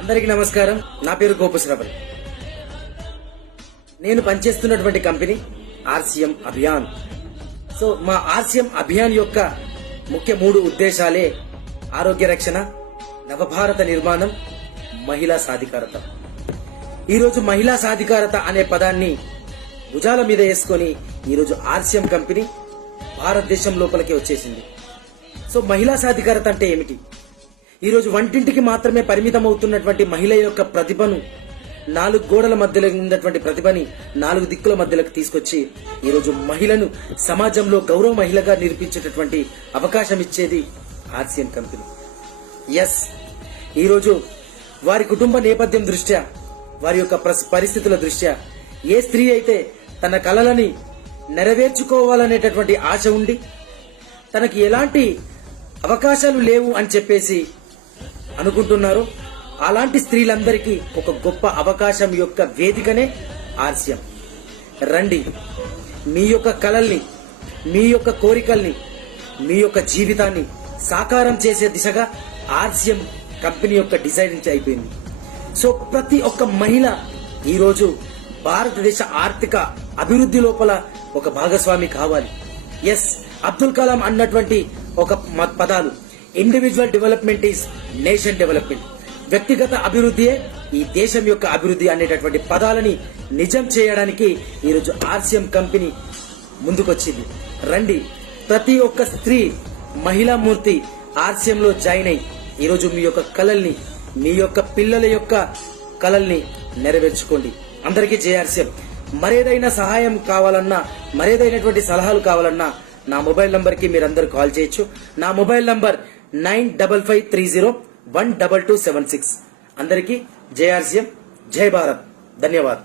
అందరికీ నమస్కారం. నా పేరు గోపశ్రవణ్. నేను పనిచేస్తున్నటువంటి కంపెనీ ఆర్సీఎం అభియాన్. సో మా ఆర్సీఎం అభియాన్ యొక్క ముఖ్య 3 ఉద్దేశాలే ఆరోగ్య రక్షణ, నవభారత నిర్మాణం, మహిళా సాధికారత. ఈరోజు మహిళా సాధికారత అనే పదాన్ని భుజాల మీద వేసుకొని ఈరోజు ఆర్సీఎం కంపెనీ భారతదేశం లోపలికి వచ్చేసింది. సో మహిళా సాధికారత అంటే ఏమిటి? ఈరోజు వంటింటికి మాత్రమే పరిమితం అవుతున్నటువంటి మహిళ యొక్క ప్రతిభను 4 గోడల మధ్యలో ఉన్నటువంటి ప్రతిభని 4 దిక్కుల మధ్యలోకి తీసుకొచ్చి ఈరోజు మహిళను సమాజంలో గౌరవ మహిళగా నిరూపించేటటువంటి అవకాశం ఇచ్చేది ఆర్సీఎం కంపెనీ. ఎస్, ఈరోజు వారి కుటుంబ నేపథ్యం దృష్ట్యా, వారి యొక్క పరిస్థితుల దృష్ట్యా ఏ స్త్రీ అయితే తన కలలని నెరవేర్చుకోవాలనేటటువంటి ఆశ ఉండి తనకి ఎలాంటి అవకాశాలు లేవు అని చెప్పేసి అనుకుంటున్నారు, అలాంటి స్త్రీలందరికీ ఒక గొప్ప అవకాశం యొక్క వేదికనే ఆర్సీఎం. రండి, మీ యొక్క కలల్ని, మీ యొక్క కోరికల్ని, మీ యొక్క జీవితాన్ని సాకారం చేసే దిశగా ఆర్సీఎం కంపెనీ యొక్క డిజైన్ అయిపోయింది. సో ప్రతి ఒక్క మహిళ ఈరోజు భారతదేశ ఆర్థిక అభివృద్ధి లోపల ఒక భాగస్వామి కావాలి. ఎస్, అబ్దుల్ కలాం అన్నటువంటి ఒక పదాలు, individual development is nation development, వ్యక్తిగత అభివృద్ధియే ఈ దేశం యొక్క అభివృద్ధి అనేటటువంటి పదాలని నిజం చేయడానికి ఈరోజు ఆర్సీఎం కంపెనీ ముందుకొచ్చింది. రండి, ప్రతి ఒక్క స్త్రీ, మహిళా మూర్తి ఆర్సీఎం లో జాయిన్ అయి ఈరోజు మీ యొక్క కలల్ని, మీ యొక్క పిల్లల యొక్క కలల్ని నెరవేర్చుకోండి. అందరికీ జై ఆర్సీఎం. మరేదైనా సహాయం కావాలన్నా, మరేదైనటువంటి సలహాలు కావాలన్నా నా మొబైల్ నంబర్ కి మీరందరూ కాల్ చేయొచ్చు. నా మొబైల్ నంబర్ 9553012276. అందరికీ జై ఆర్సీఎం, జై భారత్. ధన్యవాదాలు.